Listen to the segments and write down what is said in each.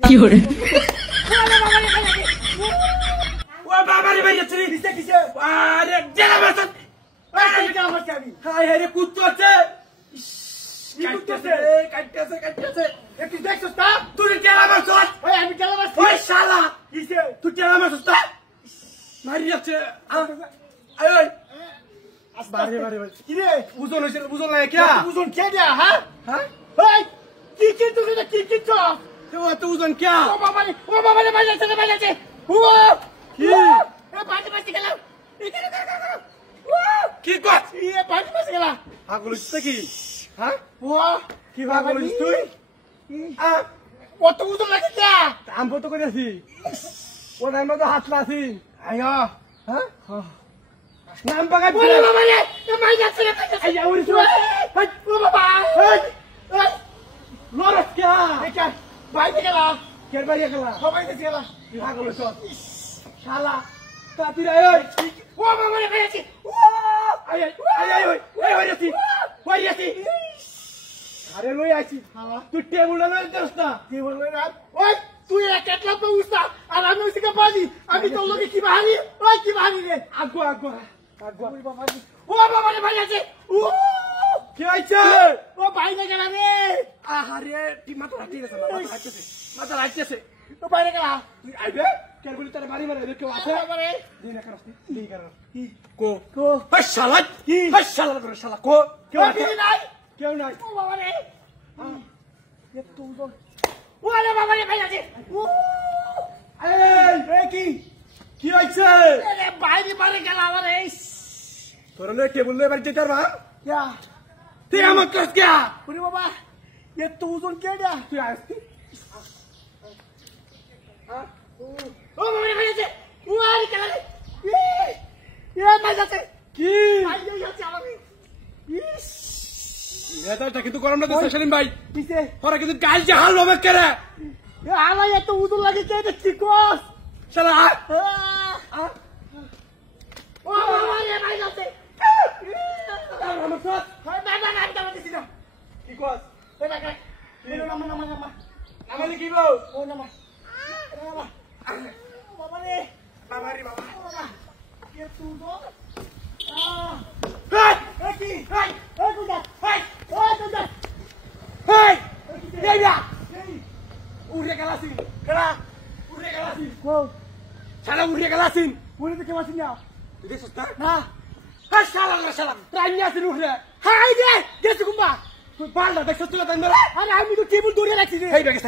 কি হরে ও বাবা রে ভাই চলি দিছে কিছে আরে জেলা মারছ আরে জেলা মারছ আমি হায় হায় রে কুত্তছে কাটতেছে একটু দেখছস তা তুই জেলা মারছ ওই আমি জেলা মারছি ওই শালা কিছে তুই জেলা মারছ তা মারি যাচ্ছে আয় ওই বারে বারে কি রে বুঝন হইছে বুঝন লাগে কি বুঝন কে দিয়া হ্যাঁ হ্যাঁ ওই কি তুই কি তো তো ওজন কি ও বাবা রে ভাই যাচ্ছে ও কি এ পাঁচ গেল কি কর এ পাঁচ গেল হাগুলিস কি হ্যাঁ ও কি হাগুলিস তুই কত ওজন লাগে কি আম কত করেছি ও টাইম তো হাত লাছি আয়ো হ্যাঁ নাম পাকা ও বাবা রে এ মাই যাচ্ছে আইয়া উড়িস ও বাবা লরস কি এটা বাইরে গেলা কের বাইরে গেলা সবাই দেখে গেলা পাগল হইছ শালা তাতিরা ওই ও বাবা রে ভাইছি ও আই ওই আরে লই আইছি শালা তুই টেবিল লই করছ না টেবিল লই রাত ওই তুই একলা তো উস্তা আর আমি উসকে পাজি আমি তোর লগে কি বাহানি ওই কি বাহানি রে আগো ওই বাবা রে ভাইছি ও কি হইছে ও বাইরে গেলা রে আহারে তুই মাথা রাখতেছে তো বাইরে গেলা তুই আইবে কেন বলি তোর বাড়ি মারে কেউ আছে বাবারে দিনা করস কি কো শালা কি করে শালা কো কেউ নাই ও বাবা রে এ তুই তো ওরে বাবা রে ভাই আছে ও এই কি হইছে আরে বাইরে মারে গেলা আমারে তোর নে কে বললে বাড়ি যেতে পারবা क्या তুই আমার কাছে क्या ওরে বাবা ये तू ওজন কে দিয়া তুই আসতি ও মামা ভাই আছে ওয়ারি কেলা এ মাই যাচ্ছে কি মাই যাচ্ছে আমাকে ইস এটা কিন্তু গরম না দিছে সেলিম ভাই কিসে ওরা কিন্তু গাল জাহাল হবে করে এ আলা এত ওজন লাগে কে দেখছি কোস শালা ও মামা রে মাই যাচ্ছে আমার সাথ হয় বাবা না আমি দিছি না কি কোস ওই না নামা কি বল ও নামা বাবা রে বাবা কে তুই তো কি কুদা দেয়া উড়ে গেলাছিন কো শালা উড়ে গেলাছিন উড়ে তো কেমাছিন না তুই দেখছস না শালা রাইয়া আসিন উড়ে হাই দে গেছ কুম্বা তুই পাল্লা দেখছস তুই তাই মেরে আরে আমি তো টেবিল দৌড়ে রাখছি রে হেই ব্যাগে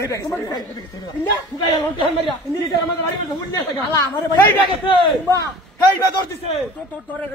ইন্দা ফুগাই লন্ট হান মারিয়া ইন্দি যে আমাদের বাড়ি মধ্যে উড়নে আছে হালা আমারে বাড়ি হেই ব্যাগে কুম্বা হেই বা দৌড় দিছে তোরে